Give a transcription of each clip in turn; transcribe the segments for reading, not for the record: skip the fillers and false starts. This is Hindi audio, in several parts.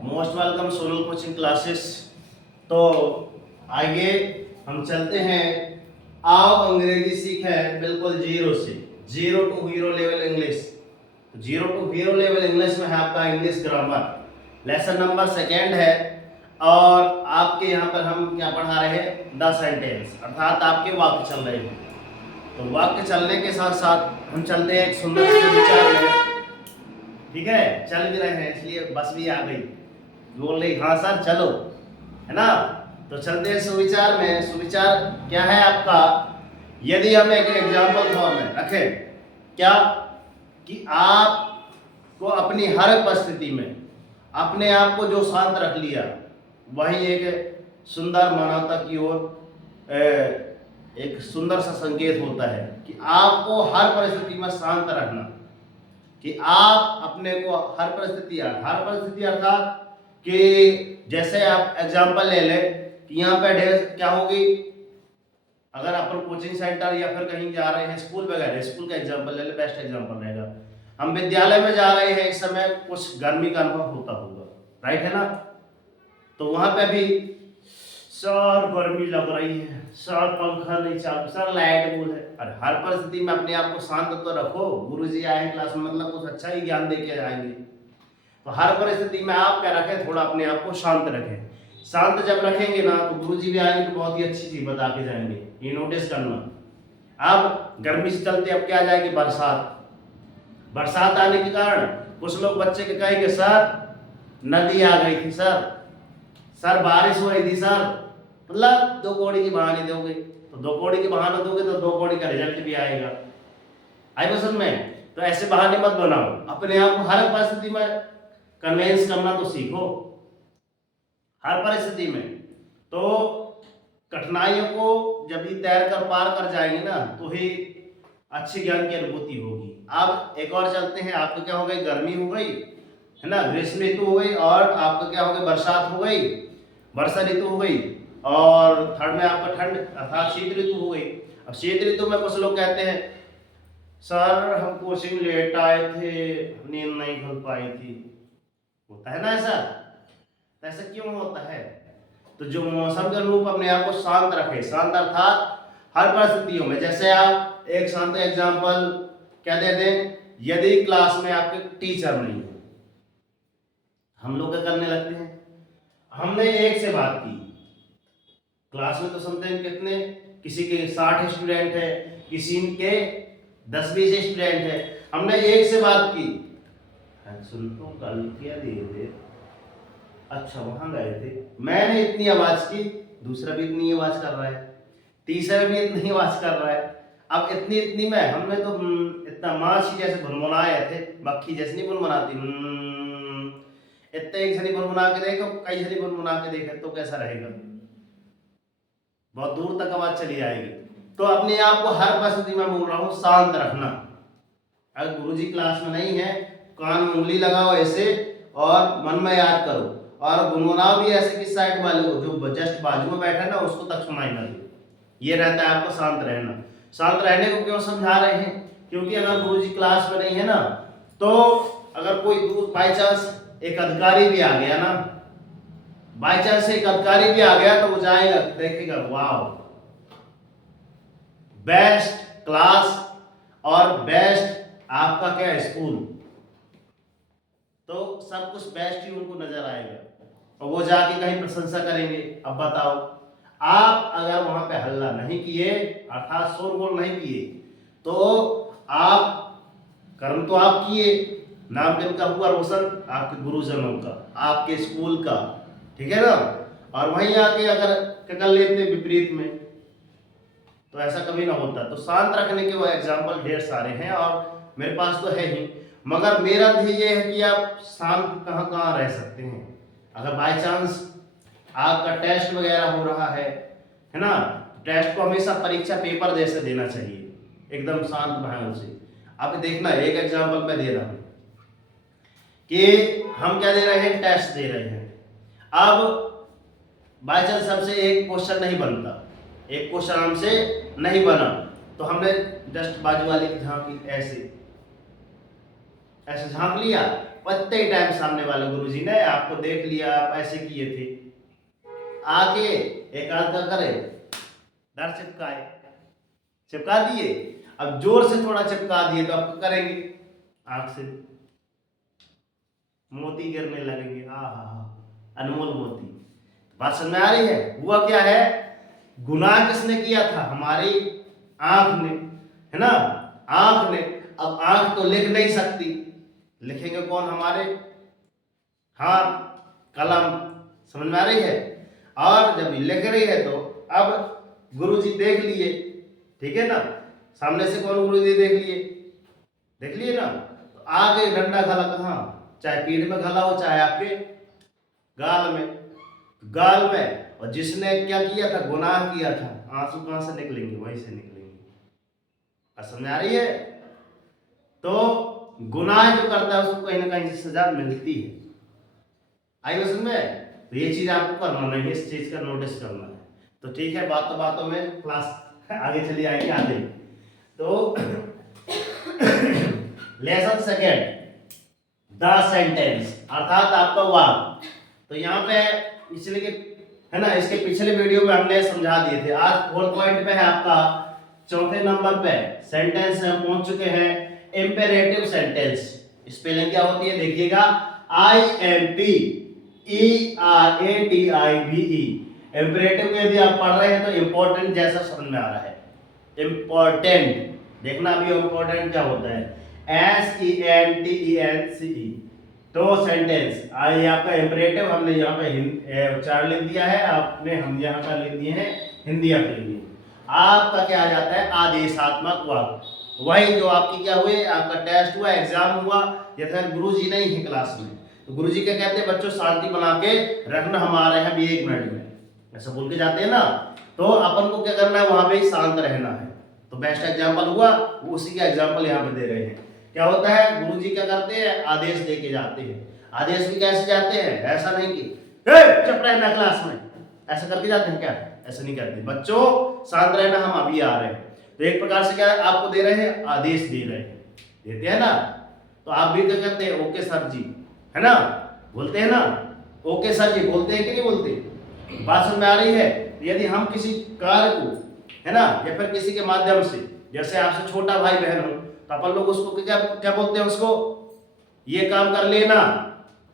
Most welcome Sonal coaching classes. तो आइए हम चलते हैं। आओ अंग्रेजी सीखें बिल्कुल जीरो से। Zero to hero level English. Zero to hero level English में है आपका English grammar. Lesson number second है और आपके यहाँ पर हम क्या पढ़ा रहे हैं, द सेंटेंस, अर्थात आपके वाक्य चल रहे हैं। तो वाक्य चलने के साथ साथ हम चलते हैं एक सुंदर से विचार में। ठीक है, चल भी रहे हैं इसलिए बस भी आ गई, बोल रही हाँ सर चलो, है ना। तो चलते हैं सुविचार में। सुविचार क्या है आपका, यदि हम एक एग्जाम्पल फॉर्म में रखें क्या कि आपको अपनी हर परिस्थिति में अपने आप को जो शांत रख लिया, वही एक सुंदर मानवता की ओर एक सुंदर सा संकेत होता है कि आपको हर परिस्थिति में शांत रखना, कि आप अपने को हर परिस्थिति अर्थात कि जैसे आप एग्जाम्पल ले लें कि यहाँ पे ढेर क्या होगी, अगर अपन कोचिंग सेंटर या फिर कहीं जा रहे हैं, स्कूल वगैरह, स्कूल का एग्जाम्पल ले लें, बेस्ट एग्जाम्पल रहेगा। हम विद्यालय में जा रहे हैं, इस समय कुछ गर्मी का अनुभव होता होगा, राइट है ना। तो वहां पे भी सर गर्मी लग रही है, सर पंखा नहीं चालू, सर लाइट गुल है। और हर परिस्थिति में अपने आप को शांत तो रखो। गुरुजी आए हैं क्लास में, मतलब कुछ अच्छा ही ज्ञान दे के जाएंगे। तो हर परिस्थिति में आप क्या रखें, थोड़ा अपने आप को शांत रखें। शांत जब रखेंगे ना तो गुरुजी भी आएंगे तो बहुत ही अच्छी चीज बता के जाएंगे, ये नोटिस करना। अब गर्मी से चलते अब क्या आ जाएगी, बरसात। बरसात आने के कारण कुछ लोग बच्चे के कहेंगे सर नदी आ गई थी, सर बारिश हो रही थी, सर मतलब दो कौड़ी की बहाने दोगे तो दो कौड़ी की बहाना दोगे तो दो कौड़ी का रिजल्ट भी आएगा। आई पसंद में। तो ऐसे बहाने मत बनाओ, अपने आप को हर परिस्थिति में कन्वेंस करना तो सीखो, हर परिस्थिति में। तो कठिनाइयों को जब भी तैर कर पार कर जाएंगे ना तो ही अच्छी ज्ञान की अनुभूति होगी। अब एक और चलते हैं, आपको क्या हो गई, गर्मी हो गई है ना, ग्रीष्म ऋतु हो गई, और आपका क्या हो गई, बरसात हो गई, वर्षा ऋतु हो गई, और थर्ड में आपका ठंड अर्थात शीत ऋतु हो गई। अब शीत ऋतु में कुछ लोग कहते हैं सर हम कोचिंग लेट आए थे, नींद नहीं खुल पाई थी। होता है ना ऐसा, ऐसा क्यों होता है। तो जो मौसम के अनुरूप अपने आप को शांत रखे, शांत अर्थात हर परिस्थितियों में। जैसे आप एक शांत एग्जाम्पल क्या दे दें, यदि क्लास में आपके टीचर नहीं है, हम लोग क्या करने लगते हैं, हमने एक से बात की, क्लास में तो सुनते हैं कितने, किसी के 60 स्टूडेंट है, किसी के 10-20 स्टूडेंट है, हमने एक से बात की, सुन तो कल क्या दिए थे, अच्छा वहां गए थे, मैंने इतनी आवाज की, दूसरा भी इतनी आवाज कर रहा है, तीसरा भी इतनी आवाज कर रहा है। अब इतनी में हमने तो इतना माछी जैसे भुनभुनाए थे, मक्खी जैसे नहीं भुनभुनाती, इतने एक जनी भुनभुना के देखो, कई जनी भुनभुना के देखे तो कैसा रहेगा, बहुत दूर तक आवाज चली आएगी। तो अपने आप को हर परिस्थिति में बोल रहा हूँ शांत रखना। अगर गुरुजी क्लास में नहीं है, कान में उंगली लगाओ ऐसे और मन में याद करो, और गुनगुनाओ भी ऐसे कि साइड वाले को जो जस्ट बाजू में बैठा है ना उसको तक सुनाई ना दे। ये रहता है आपको शांत रहना। शांत रहने को क्यों समझा रहे हैं, क्योंकि अगर गुरुजी क्लास में नहीं है ना तो अगर कोई दूर बाई चांस एक अधिकारी भी आ गया ना, बाई चांस एक अधिकारी भी आ गया तो वो जाएगा देखेगा, वाह बेस्ट क्लास और बेस्ट आपका क्या है स्कूल, तो सब कुछ बेस्ट ही उनको नजर आएगा और वो जाके कहीं प्रशंसा करेंगे। अब बताओ, आप अगर वहां पे हल्ला नहीं किए अर्थात शोरगुल नहीं किए तो आप कर्म तो आप किए, नाम किनका हुआ रोशन, आपके गुरुजनों का, आपके स्कूल का, ठीक है ना। और वहीं आके अगर कर लेते विपरीत में तो ऐसा कभी ना होता। तो शांत रखने के वो एग्जाम्पल ढेर सारे हैं और मेरे पास तो है ही, मगर मेरा ध्येय ये है कि आप शांत कहाँ कहाँ रह सकते हैं। अगर बाय चांस आपका टेस्ट वगैरह हो रहा है ना, टेस्ट को हमेशा परीक्षा पेपर जैसे देना चाहिए, एकदम शांत भाव से। अब देखना एक एग्जाम्पल मैं दे रहा हूँ कि हम क्या दे रहे हैं, टेस्ट दे रहे हैं। अब बाय चांस हमसे एक क्वेश्चन नहीं बनता, एक क्वेश्चन हमसे नहीं बना तो हमने जस्ट बाजू वाले की झांकी ऐसे ऐसे झांक लिया पत्ते ही टाइम सामने वाले गुरुजी ने आपको देख लिया, आप ऐसे किए थे, आके एक आध का करे डर चिपका दिए। अब जोर से थोड़ा चिपका दिए तो आपको करेंगे, आंख से मोती गिरने लगेंगे। अनमोल मोती। बात समझ में आ रही है? हुआ क्या है, गुनाह किसने किया था? हमारी आंख ने, है ना, आंख ने। अब आंख तो लिख नहीं सकती, लिखेंगे कौन? हमारे हाथ, कलम। समझ में आ रही है? और जब लिख रही है तो अब गुरुजी देख लिए, ठीक है ना, सामने से कौन गुरुजी देख लिए ना, तो आगे डंडा घला कहाँ? चाहे पीठ में घला हो, चाहे आपके गाल में। और जिसने क्या किया था? गुनाह किया था। आंसू कहां से निकलेंगे? वहीं से निकलेंगे। समझ आ रही है? तो गुनाह जो करता है उसको कहीं ना कहीं से सजा मिलती है। आई समझ में? तो ये चीज आपको करना नहीं, इस चीज का नोटिस करना है। तो ठीक है, बातों में क्लास आगे चली आएगी आगे। तो लेसन सेकेंड, द सेंटेंस, अर्थात आपका वाक्य। तो यहाँ पे पिछले के, है ना, इसके पिछले वीडियो में हमने समझा दिए थे। आज 4 पॉइंट पे है आपका, चौथे नंबर पे सेंटेंस हम पहुंच चुके हैं। इंपेरेटिव सेंटेंस, स्पेलिंग क्या होती है देखिएगा, IMPERATIVE। इंपेरेटिव को यदि आप पढ़ रहे हैं तो इंपॉर्टेंट जैसा समझ में आ रहा है। इंपॉर्टेंट देखना भी, इंपॉर्टेंट क्या होता है, SENTENCE। तो सेंटेंस आई आपका इंपेरेटिव हमने यहाँ पे उच्चारण लिख दिया है, आपने हम यहाँ पर लिख दिए हैं हिंदी अक्षर लिए। आपका क्या आ जाता है? आदेशात्मक वाक्य। वही जो आपकी क्या हुए, आपका टेस्ट हुआ, एग्जाम हुआ, जैसे गुरुजी नहीं है क्लास में, तो गुरुजी क्या कहते हैं? बच्चों शांति बना के रखना, हम आ रहे हैं अभी 1 मिनट में, ऐसा बोल के जाते हैं ना। तो अपन को क्या करना है? वहां पे ही शांत रहना है। तो बेस्ट एग्जाम्पल हुआ, वो उसी का एग्जाम्पल यहाँ पे दे रहे हैं। क्या होता है? गुरुजी क्या करते हैं? आदेश दे के जाते हैं। आदेश भी कैसे जाते हैं? ऐसा नहीं कि चुप रहना क्लास में, ऐसा करके जाते हैं क्या? ऐसा नहीं करते। बच्चों शांत रहना, हम अभी आ रहे हैं। तो एक प्रकार से क्या है, आपको दे रहे हैं, आदेश दे रहे हैं, देते हैं ना। तो आप भी क्या करते हैं? ओके सर जी, है ना, बोलते हैं ना, ओके सर जी बोलते हैं कि नहीं बोलते? बात समझ में आ रही है? यदि हम किसी कार्य को, है ना, या फिर किसी के माध्यम से, जैसे आपसे छोटा भाई बहन हो, तो अपन लोग उसको क्या बोलते हैं? उसको ये काम कर लेना,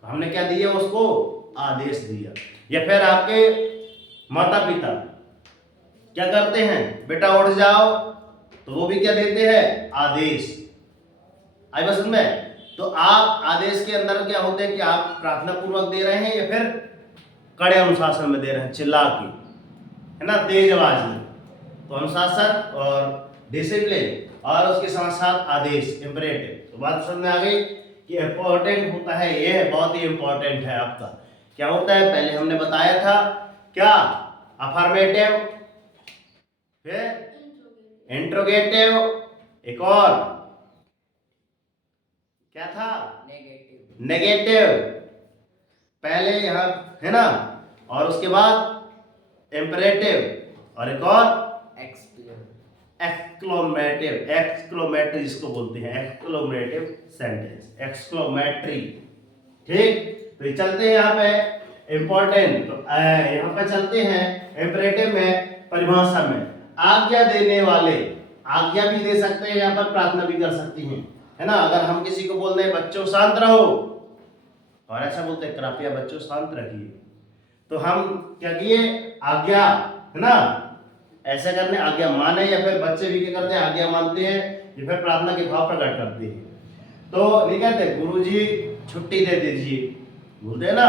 तो हमने क्या दिया? उसको आदेश दिया। या फिर आपके माता पिता क्या करते हैं? बेटा उठ जाओ, तो वो भी क्या देते हैं? आदेश। आई बस में? तो आप आदेश के अंदर क्या होते हैं कि आप प्रार्थना पूर्वक दे रहे हैं या फिर कड़े अनुशासन में दे रहे हैं, चिल्ला के, है ना, तेज आवाज में। तो अनुशासन और डिसिप्लिन और उसके साथ साथ आदेश, इंपेरेटिव। तो बात समझ में आ गई कि इंपॉर्टेंट होता है, ये बहुत ही इंपॉर्टेंट है आपका। क्या होता है? पहले हमने बताया था क्या? अफर्मेटिव, फिर इंट्रोगेटिव, एक और क्या था? नेगेटिव। पहले यहाँ, है ना, और उसके बाद इंपेरेटिव, और एक और एक्सक्लेमेटिव जिसको बोलते हैं, एक्सक्लेमेटिव सेंटेंस, एक्सक्लेमेटरी। ठीक, तो चलते हैं यहाँ पे इंपॉर्टेंट। तो यहाँ पे चलते हैं इंपेरेटिव में, परिभाषा में, आज्ञा देने वाले। आज्ञा भी दे सकते हैं, यहाँ पर प्रार्थना भी कर सकती हैं, है ना। अगर हम किसी को बोल रहे हैं बच्चों शांत रहो, और ऐसा बोलते हैं कृपया बच्चों शांत रहिए, तो हम क्या किए? आज्ञा, है ना, ऐसा करने आज्ञा माने, या फिर बच्चे भी क्या करते हैं? आज्ञा मानते हैं, या फिर प्रार्थना के भाव प्रकट करते हैं। तो नहीं कहते गुरुजी छुट्टी दे दीजिए, बोलते हैं ना।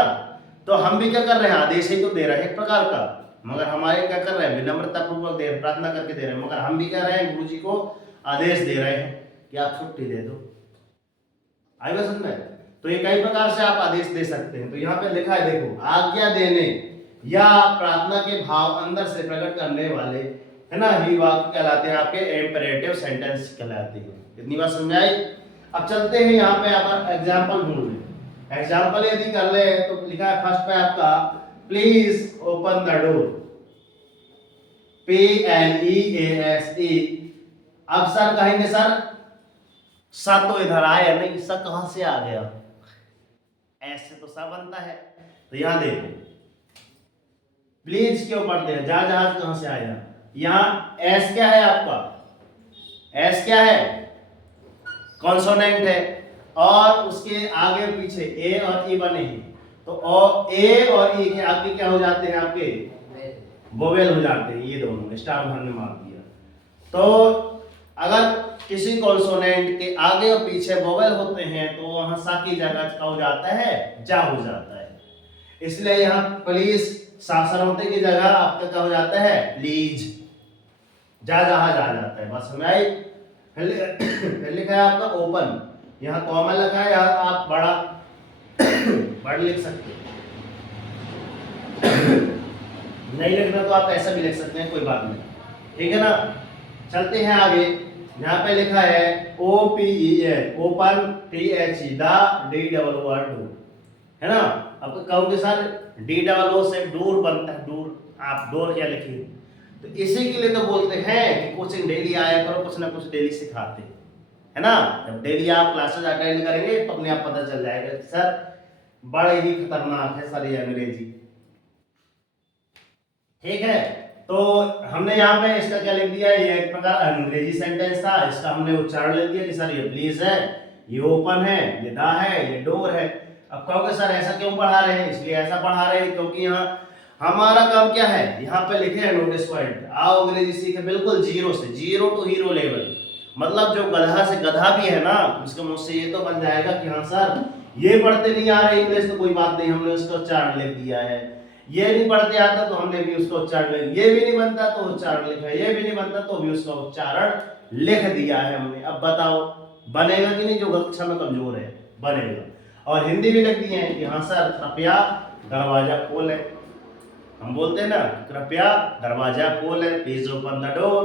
तो हम भी क्या कर रहे हैं? आदेश ही तो दे रहे हैं एक प्रकार का, मगर हमारे क्या कर रहे हैं? विनम्रता पूर्वक दे, प्रार्थना करके दे रहे हैं, मगर हम भी क्या रहे हैं? गुरुजी को आदेश दे रहे हैं कि आप छुट्टी दे दो। आई बात समझ में? तो ये कई प्रकार से आप आदेश दे सकते हैं। तो यहाँ पे लिखा है, देखो, आज्ञा देने या प्रार्थना के भाव अंदर से प्रकट करने वाले, है ना, ही वाक्य कहलाते हैं, आपके इंपेरेटिव सेंटेंस कहलाते हैं। इतनी बात समझ आई? अब चलते हैं यहाँ पे आप एग्जाम्पल ढूंढ लें। एग्जाम्पल यदि कर ले तो लिखा है फर्स्ट पे आपका, please open the door, PLEASE। अब सर कहेंगे, सर तो इधर आया नहीं, सर कहां से आ गया? एस से तो सा बनता है। तो यहाँ देखो प्लीज क्यों पढ़ते हैं, जहाज कहां से आया, यहाँ एस क्या है आपका, एस क्या है, कॉन्सोनेंट है, और उसके आगे पीछे ए और ई बने हैं, तो ए और ई के आगे क्या हो जाते हैं आपके, वोवेल हो जाते हैं, ये दोनों स्टार हमने मार दिया। तो अगर किसी कॉन्सोनेंट के आगे और पीछे वोवेल होते हैं तो वहां सा की जगह क्या हो जाता है, जा हो जाता है। इसलिए यहाँ प्लीज शासन होते की जगह आपका क्या हो जाता है, प्लीज, जा जाता है। बस हमें आई। फिर लिखा है आपका ओपन, यहाँ कॉमा लिखा है, यहाँ आप बड़ा बड़ा लिख सकते हैं, नहीं लिखना तो आप ऐसा भी लिख सकते हैं, कोई बात नहीं, ठीक है ना। चलते हैं आगे। यहाँ पे लिखा है OPEN, open, THE, the, DOOR, door, है ना। अब कहोगे सर DOO से दूर बनता है, दूर, आप डोर क्या लिखिए, तो इसी के लिए तो बोलते हैं कि कोचिंग डेली आया करो, कुछ ना कुछ डेली सिखाते हैं, है ना। जब डेली आप क्लासेस अटेंड करेंगे तो अपने आप पता चल जाएगा कि सर बड़े ही खतरनाक है सर ये अंग्रेजी, ठीक है। तो हमने यहाँ पे इसका क्या लिख दिया, ये एक प्रकार अंग्रेजी सेंटेंस था, इसका हमने उच्चारण लिख दिया कि सर ये प्लीज है, ये ओपन है, ये दा है, ये डोर है। अब कहोगे सर ऐसा क्यों पढ़ा रहे हैं, इसलिए ऐसा पढ़ा रहे हैं क्योंकि यहाँ हमारा काम क्या है, यहाँ पे लिखे हैं नोटिस पॉइंट, आओ अंग्रेजी सीखे बिल्कुल जीरो से, जीरो टू हीरो लेवल। मतलब जो गधा से गधा भी है ना, उसके मुंह से ये तो बन जाएगा कि हाँ सर ये पढ़ते नहीं आ रहे इंग्लिश तो कोई बात नहीं, हमने उसका उच्चारण लिख दिया है, ये नहीं पढ़ते आता तो हमने भी उसका उच्चारण लिख, ये भी नहीं बनता तो उच्चारण लिखा, ये भी नहीं बनता तो भी उसका उच्चारण लिख दिया है हमने। अब बताओ बनेगा कि नहीं, जो कक्षा में कमजोर है बनेगा। और हिंदी भी लिख दिए हैं कि हाँ सर कृपया दरवाजा खोलें, हम बोलते हैं ना कृपया दरवाजा खोलें, प्लीज ओपन द डोर,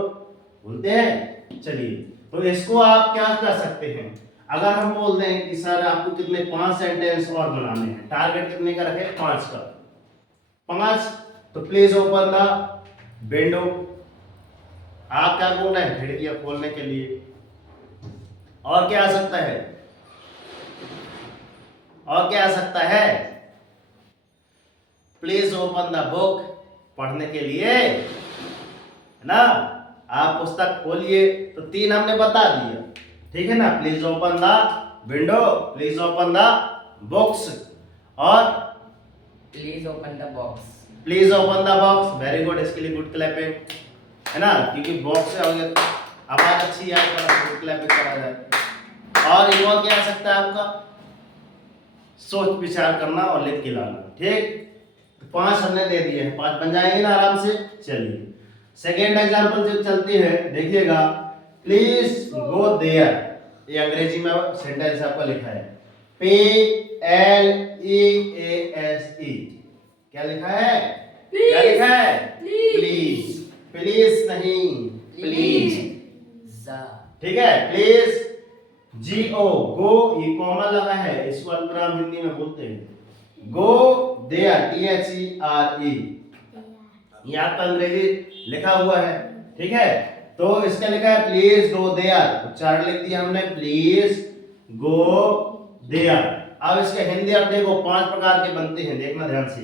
बोलते हैं। चलिए तो इसको आप क्या कर सकते हैं, अगर हम बोल दें कि सर आपको कितने 5 सेंटेंस और बनाने हैं, टारगेट कितने का रखे, 5 का, 5, तो प्लीज ओपन द विंडो, आप क्या बोल रहे हैं, खिड़कियां खोलने के लिए। और क्या आ सकता है, और क्या आ सकता है, प्लीज ओपन द बुक, पढ़ने के लिए, है ना। आप पुस्तक खोलिए, तो 3 हमने बता दिया, ठीक है ना। Please open the window, please open the books, और please open the box, please open the box, very good, इसके लिए गुड क्लैपिंग, है ना, क्योंकि बॉक्स से आगे आवाज अच्छी आए तो गुड क्लैपिंग करा जाए। और एक और क्या आ सकता है आपका, सोच विचार करना और लिख के लाना, ठीक। 5 हमने दे दिए हैं, 5 बन जाएंगे ना आराम से। चलिए सेकेंड एग्जांपल जो चलती है, देखिएगा, प्लीज गो देयर, ये अंग्रेजी में सेंटेंस आपका लिखा है PLEASE, क्या लिखा है, क्या लिखा है, प्लीज, प्लीज नहीं प्लीज, ठीक है, प्लीज GO, गो, ये कॉमा लगा है, इसको अल्पविराम हिंदी में बोलते हैं, गो देयर, THERE, ये आपका अंग्रेजी लिखा हुआ है, ठीक है। तो इसका लिखा है प्लीज गो देयर, उच्चारण लिख दिया हमने, प्लीज गो देयर। अब इसके हिंदी आप देखो 5 प्रकार के बनते हैं, देखना ध्यान से,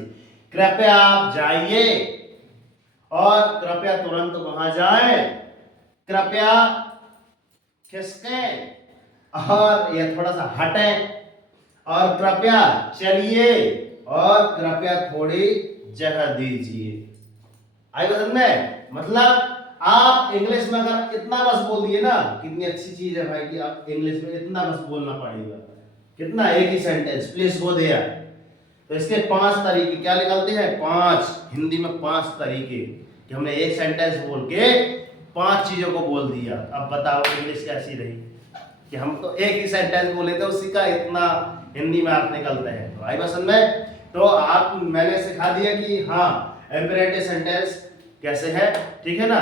कृपया आप जाइए, और कृपया तुरंत वहां जाएं, कृपया खिसकें, और ये थोड़ा सा हटें, और कृपया चलिए, और कृपया थोड़ी जगह दीजिए। आई समझ में, मतलब आप इंग्लिश में अगर इतना बस बोल दिए ना, कितनी अच्छी चीज है भाई कि आप इंग्लिश में इतना बस बोलना पड़ेगा, कितना, एक ही सेंटेंस, प्लीज गो देयर। तो इसके 5 तरीके क्या निकलते हैं, 5, हिंदी में 5 तरीके, कि हमने एक सेंटेंस बोल के 5 चीजों को बोल दिया। अब बताओ इंग्लिश कैसी रही, कि हम तो एक ही सेंटेंस बोले थे, उसी का इतना हिंदी में आप निकलता है। तो आई पसंद में, तो आप मैंने सिखा दिया कि हाँ इम्पेरेटिव सेंटेंस कैसे है, ठीक है ना।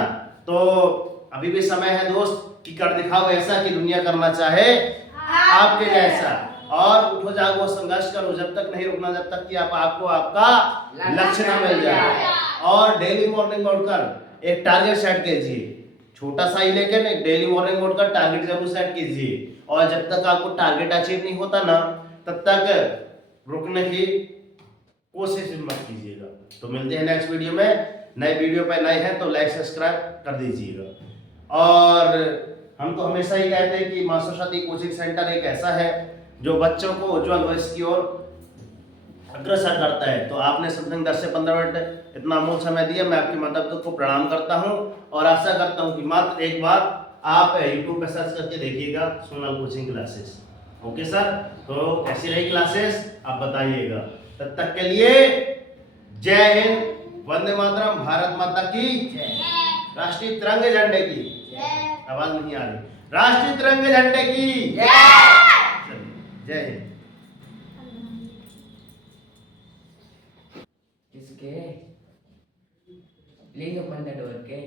तो अभी भी समय है दोस्त कि कर दिखाओ ऐसा कि दुनिया करना चाहे आपके जैसा, और उठो जागो संघर्ष करो, जब तक नहीं रुकना, जब तक कि आपको आपका लक्ष्य ना मिल जाए। और डेली मॉर्निंग उठकर एक टारगेट सेट कीजिए, छोटा सा ही लेकिन एक डेली मॉर्निंग उठकर टारगेट जरूर सेट कीजिए, और जब तक आपको टारगेट अचीव नहीं होता ना, तब तक रुकने की कोशिश भी मत कीजिएगा। तो मिलते हैं नेक्स्ट वीडियो में। नए वीडियो पर नए हैं तो लाइक सब्सक्राइब कर दीजिएगा। और हम तो हमेशा ही कहते हैं कि मां सरस्वती कोचिंग सेंटर एक ऐसा है जो बच्चों को उज्जवल भविष्य की ओर अग्रसर करता है। तो आपने समथिंग 10 से 15 मिनट इतना अमूल्य समय दिया, मैं आपके माता पिता को प्रणाम करता हूं और आशा करता हूं कि मात्र एक बार आप यूट्यूब पर सर्च करके देखिएगा Sonal coaching classes. Okay sir, तो कैसी रही क्लासेस आप बताइएगा। तब तक के लिए जय हिंद, वंदे मातरम, भारत माता की जय। राष्ट्रीय तिरंगे झंडे की आवाज नहीं आ रही, राष्ट्रीय तिरंगे झंडे की जय। जय हिंद। किसके? Please open the door, okay?